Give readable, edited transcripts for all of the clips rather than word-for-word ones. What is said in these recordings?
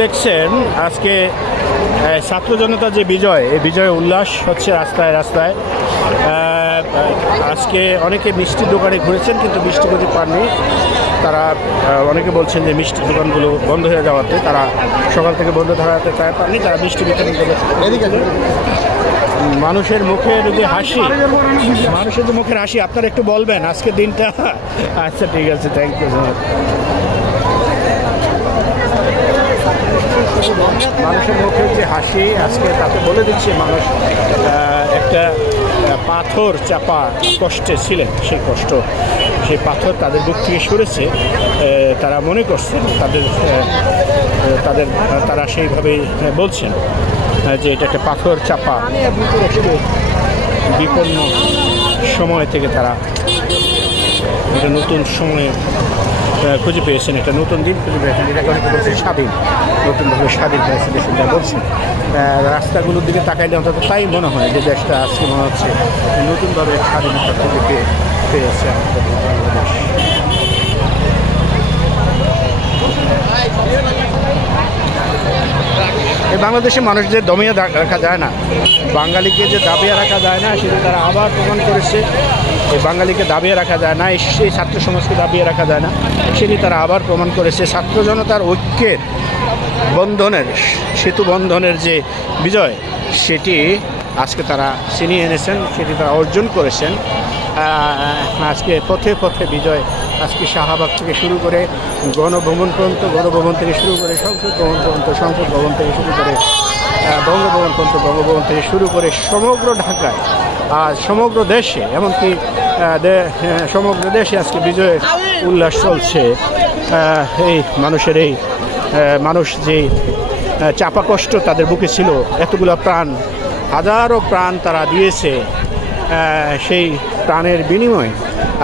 দেখছেন আজকে ছাত্র জনতার যে বিজয়, এই বিজয় উল্লাস হচ্ছে রাস্তায় রাস্তায়। আজকে অনেকে মিষ্টির দোকানে ঘুরেছেন কিন্তু মিষ্টি যদি পাননি। তারা অনেকে বলছেন যে মিষ্টির দোকানগুলো বন্ধ হয়ে যাওয়াতে তারা সকাল থেকে বন্ধ থাকাতে তারা পাননি, তারা মিষ্টি বিতরণ করে। মানুষের মুখে যদি হাসি, মানুষের যে মুখের হাসি আপনারা একটু বলবেন আজকের দিনটা। আচ্ছা ঠিক আছে, থ্যাংক ইউ সো মাচ। মানুষের মুখে যে হাসি আজকে তাতে বলে দিচ্ছে মানুষ একটা পাথর চাপা কষ্টে ছিলেন, সেই কষ্ট, সেই পাথর তাদের বুক থেকে সরেছে। তারা মনে করছেন তারা সেইভাবেই বলছেন যে এটা একটা পাথর চাপা বিপন্ন সময় থেকে তারা একটা নতুন সময়ে খুঁজে পেয়েছেন, একটা নতুন দিন খুঁজে পেয়েছেন। এটাকে অনেকে বলছেন স্বাধীন, নতুনভাবে স্বাধীন হয়েছে দেশটা বলছেন। রাস্তাগুলোর দিকে তাকাইলে অন্তত তাই মনে হয় যে দেশটা আজকে মনে হচ্ছে নতুনভাবে স্বাধীনতা খুঁজে পেয়েছে আমাদের বাংলাদেশ। এই বাংলাদেশে মানুষদের দমিয়ে রাখা যায় না, বাঙালিকে যে দাবিয়ে রাখা যায় না সেটা তারা আবার প্রমাণ করেছে। এই বাঙালিকে দাবিয়ে রাখা যায় না, সেই ছাত্র সমাজকে দাবিয়ে রাখা যায় না, সেটি তারা আবার প্রমাণ করেছে। ছাত্র জনতার ঐক্যের বন্ধনের, সেতু বন্ধনের যে বিজয়, সেটি আজকে তারা ছিনিয়ে এনেছেন, সেটি তারা অর্জন করেছেন। আজকে পথে পথে বিজয়। আজকে শাহবাগ থেকে শুরু করে গণভবন পর্যন্ত, গণভবন থেকে শুরু করে সংসদ ভবন পর্যন্ত, সংসদ ভবন থেকে শুরু করে বঙ্গভবন পর্যন্ত, বঙ্গভবন থেকে শুরু করে সমগ্র ঢাকায় আর সমগ্র দেশে, এমনকি সমগ্র দেশে আজকে বিজয়ের উল্লাস চলছে। এই মানুষের মানুষ যে চাপা কষ্ট তাদের বুকে ছিল, এতগুলো প্রাণ, হাজারো প্রাণ তারা দিয়েছে, সেই প্রাণের বিনিময়ে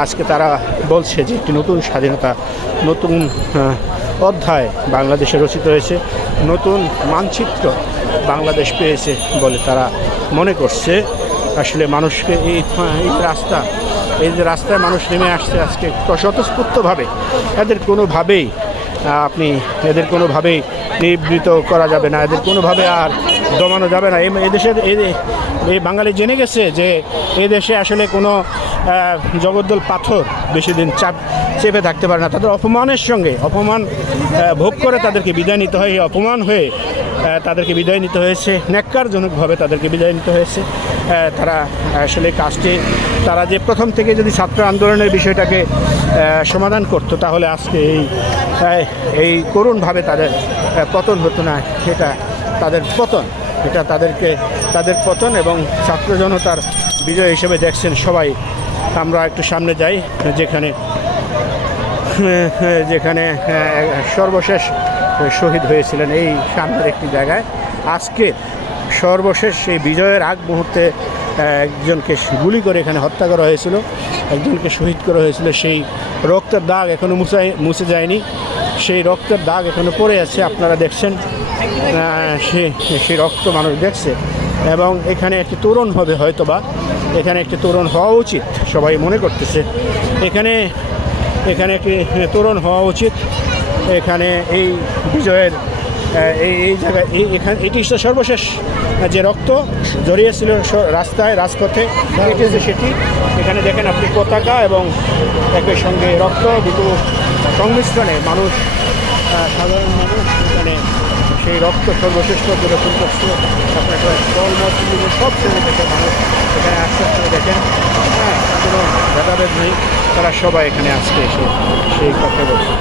আজকে তারা বলছে যে একটি নতুন স্বাধীনতা, নতুন অধ্যায় বাংলাদেশে রচিত হয়েছে, নতুন মানচিত্র বাংলাদেশ পেয়েছে বলে তারা মনে করছে। আসলে মানুষকে এই যে রাস্তায় মানুষ নেমে আসছে আজকে স্বতঃস্ফূর্তভাবে, এদের কোনোভাবেই নিবৃত করা যাবে না, এদের কোনোভাবে আর দমানো যাবে না। এদেশের এই বাঙালি জেনে গেছে যে এদেশে আসলে কোনো জগদ্দল পাথর বেশি দিন চেপে থাকতে পারে না। তাদের অপমানের সঙ্গে অপমান ভোগ করে তাদেরকে বিদায় নিতে হয়, অপমান হয়ে তাদেরকে বিদায় নিতে হয়েছে, ন্যাক্কারজনকভাবে তাদেরকে বিদায় নিতে হয়েছে। তারা আসলে কাজটি, তারা যে প্রথম থেকে যদি ছাত্র আন্দোলনের বিষয়টাকে সমাধান করতো তাহলে আজকে এই করুণভাবে তাদের পতন হতো না। এটা তাদের পতন, এটা তাদের পতন এবং ছাত্র জনতার বিজয় হিসেবে দেখছেন সবাই। আমরা একটু সামনে যাই, যেখানে সর্বশেষ শহীদ হয়েছিলেন এই সামনের একটি জায়গায়। আজকে সর্বশেষ সেই বিজয়ের আগ মুহূর্তে একজনকে গুলি করে এখানে হত্যা করা হয়েছিল, একজনকে শহীদ করা হয়েছিল। সেই রক্তের দাগ এখনও মুছে যায়নি, সেই রক্তের দাগ এখনও পড়ে আছে, আপনারা দেখছেন। সেই রক্ত মানুষ দেখছে এবং এখানে একটি তোরণ হবে হয়তোবা, এখানে একটি তোরণ হওয়া উচিত, সবাই মনে করতেছে এখানে একটি তোরণ হওয়া উচিত। এখানে এই বিজয়ের এই জায়গায় এটি সর্বশেষ যে রক্ত জড়িয়েছিল রাস্তায়, রাজপথে, এটি যে সেটি। এখানে দেখেন আপনি পতাকা এবং একই সঙ্গে রক্ত, দুটো সংমিশ্রণে মানুষ, সাধারণ মানুষ এখানে সেই রক্ত সর্বশেষ প্রদর্শন করছে। আপনার সব শ্রেণী থেকে মানুষ এখানে আসতে আপনারা দেখেন, কোনো ভেদাভেদ নেই, তারা সবাই এখানে আসছে এসে সেই কথা বলছে।